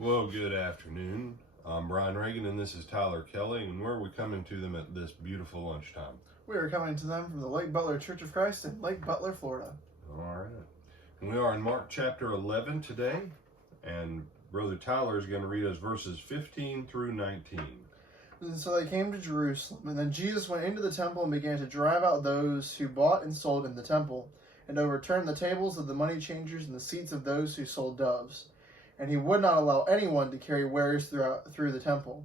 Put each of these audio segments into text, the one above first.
Well, good afternoon. I'm Brian Reagan, and this is Tyler Kelly. And where are we coming to them at this beautiful lunchtime? We are coming to them from the Lake Butler Church of Christ in Lake Butler, Florida. All right. And we are in Mark chapter 11 today. And Brother Tyler is going to read us verses 15 through 19. And so they came to Jerusalem, and then Jesus went into the temple and began to drive out those who bought and sold in the temple, and overturned the tables of the money changers and the seats of those who sold doves. And he would not allow anyone to carry wares through the temple.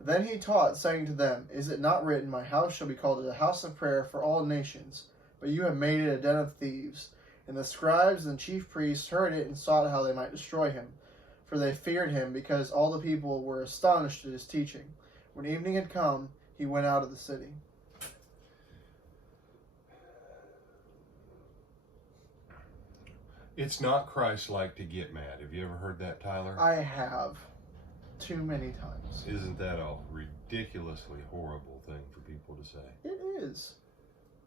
Then he taught, saying to them, Is it not written, My house shall be called a house of prayer for all nations? But you have made it a den of thieves. And the scribes and chief priests heard it and sought how they might destroy him. For they feared him, because all the people were astonished at his teaching. When evening had come, he went out of the city. It's not Christ-like to get mad. Have you ever heard that, Tyler? I have. Too many times. Isn't that a ridiculously horrible thing for people to say? It is.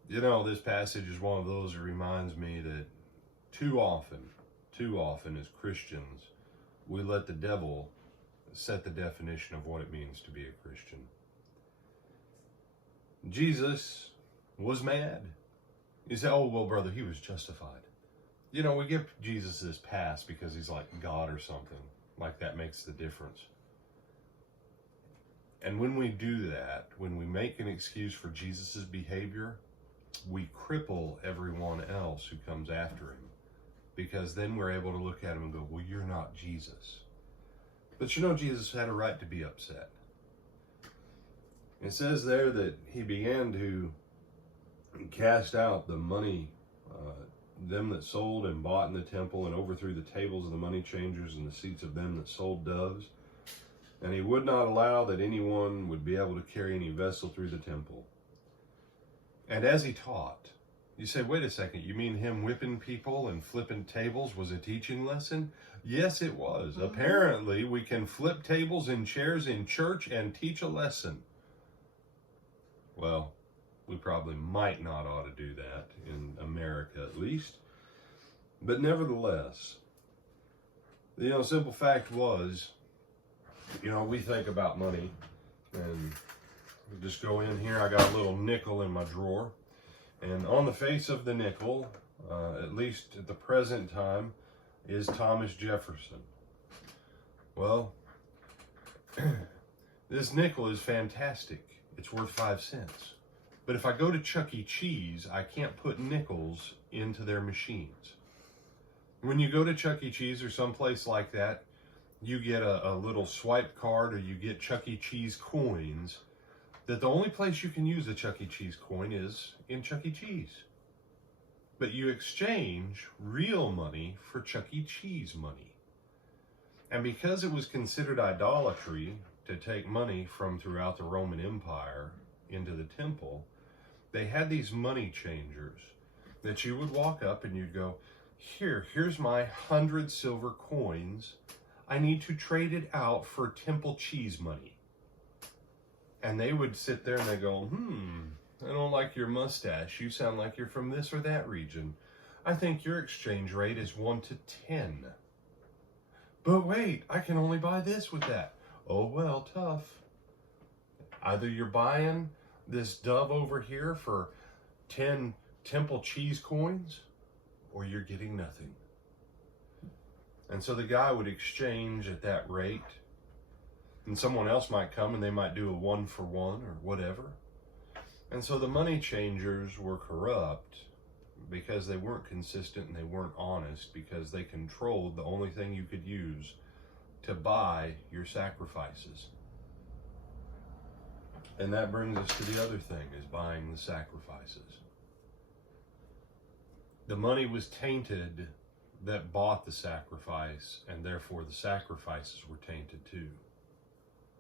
You know, this passage is one of those that reminds me that too often as Christians, we let the devil set the definition of what it means to be a Christian. Jesus was mad. You say, oh, well, brother, he was justified. You know, we give Jesus this pass because he's like God or something. Like that makes the difference. And when we do that, when we make an excuse for Jesus' behavior, we cripple everyone else who comes after him. Because then we're able to look at him and go, well, you're not Jesus. But you know, Jesus had a right to be upset. It says there that he began to cast out the money, them that sold and bought in the temple, and overthrew the tables of the money changers and the seats of them that sold doves. And he would not allow that anyone would be able to carry any vessel through the temple. And as he taught, you say, wait a second, you mean him whipping people and flipping tables was a teaching lesson? Yes, it was. Mm-hmm. Apparently, we can flip tables and chairs in church and teach a lesson. Well, we probably might not ought to do that, in America at least. But nevertheless, simple fact was, we think about money, and we just go in here. I got a little nickel in my drawer, and on the face of the nickel, at least at the present time, is Thomas Jefferson. Well, this nickel is fantastic. It's worth 5 cents. But if I go to Chuck E. Cheese, I can't put nickels into their machines. When you go to Chuck E. Cheese or someplace like that, you get a little swipe card, or you get Chuck E. Cheese coins, that the only place you can use a Chuck E. Cheese coin is in Chuck E. Cheese. But you exchange real money for Chuck E. Cheese money. And because it was considered idolatry to take money from throughout the Roman Empire into the temple, they had these money changers that you would walk up and you'd go, here's my 100 silver coins. I need to trade it out for temple cheese money. And they would sit there and they go, I don't like your mustache. You sound like you're from this or that region. I think your exchange rate is 1 to 10. But wait, I can only buy this with that. Oh, well, tough. Either you're buying this dove over here for 10 temple cheese coins, or you're getting nothing. And so the guy would exchange at that rate, and someone else might come and they might do a 1-for-1 or whatever. And so the money changers were corrupt because they weren't consistent and they weren't honest, because they controlled the only thing you could use to buy your sacrifices. And that brings us to the other thing, is buying the sacrifices. The money was tainted that bought the sacrifice, and therefore the sacrifices were tainted too.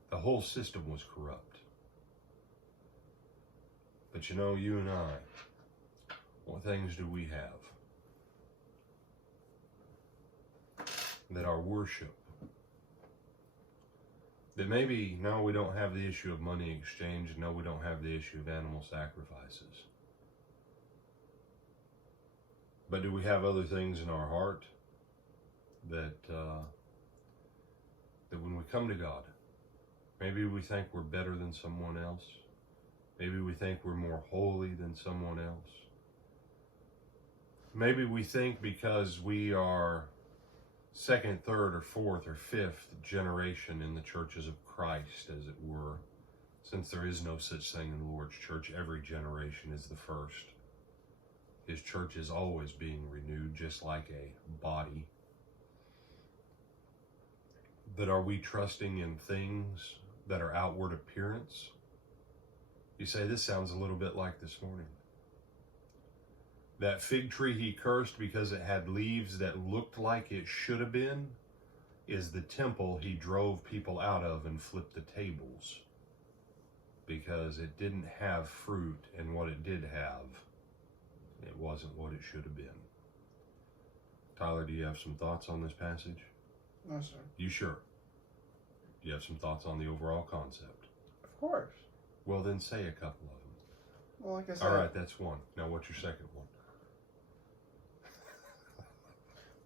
The whole system was corrupt. But you and I, what things do we have? That our worship, that maybe, no, we don't have the issue of money exchange, no, we don't have the issue of animal sacrifices. But do we have other things in our heart that we come to God. Maybe we think we're better than someone else. Maybe we think we're more holy than someone else. Maybe we think because we are second, third, or fourth, or fifth generation in the churches of Christ, as it were, since there is no such thing in the Lord's church, every generation is the first. His church is always being renewed, just like a body. But are we trusting in things that are outward appearance? You say, this sounds a little bit like this morning. That fig tree he cursed because it had leaves that looked like it should have been is the temple he drove people out of and flipped the tables, because it didn't have fruit, and what it did have, it wasn't what it should have been. Tyler, do you have some thoughts on this passage? No, sir. You sure? Do you have some thoughts on the overall concept? Of course. Well, then say a couple of them. Well, like I said. All right, that's one. Now, what's your second one?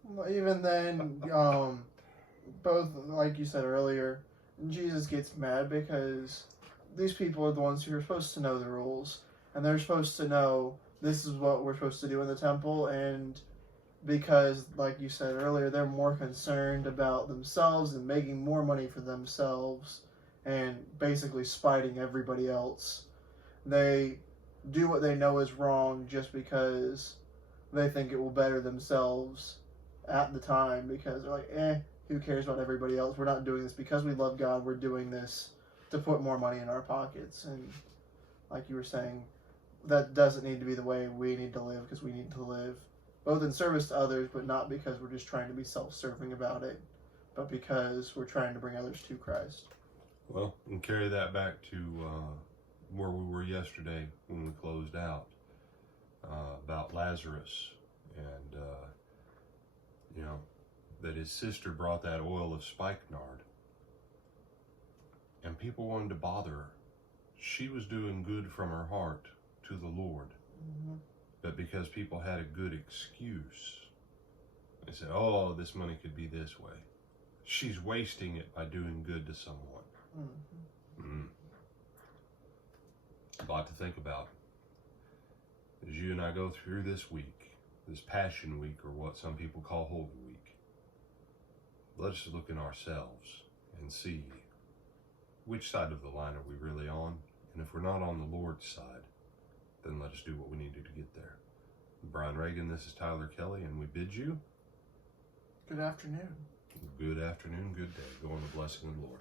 Well, even then, both, like you said earlier, Jesus gets mad because these people are the ones who are supposed to know the rules, and they're supposed to know this is what we're supposed to do in the temple, and because, like you said earlier, they're more concerned about themselves and making more money for themselves and basically spiting everybody else. They do what they know is wrong just because they think it will better themselves at the time, because they're like, who cares about everybody else? We're not doing this because we love God. We're doing this to put more money in our pockets. And like you were saying, that doesn't need to be the way we need to live, because we need to live both in service to others, but not because we're just trying to be self-serving about it, but because we're trying to bring others to Christ. Well, and carry that back to where we were yesterday when we closed out, about Lazarus, and that his sister brought that oil of spikenard, and people wanted to bother her. She was doing good from her heart to the Lord. Mm-hmm. But because people had a good excuse, they said, oh, this money could be this way. She's wasting it by doing good to someone. Mm-hmm. A lot to think about. As you and I go through this week, this Passion Week, or what some people call Holy Week, let us look in ourselves and see which side of the line are we really on. And if we're not on the Lord's side, then let us do what we need to get there. Brian Reagan, this is Tyler Kelly, and we bid you Good afternoon. good afternoon, good day. Go in the blessing of the Lord.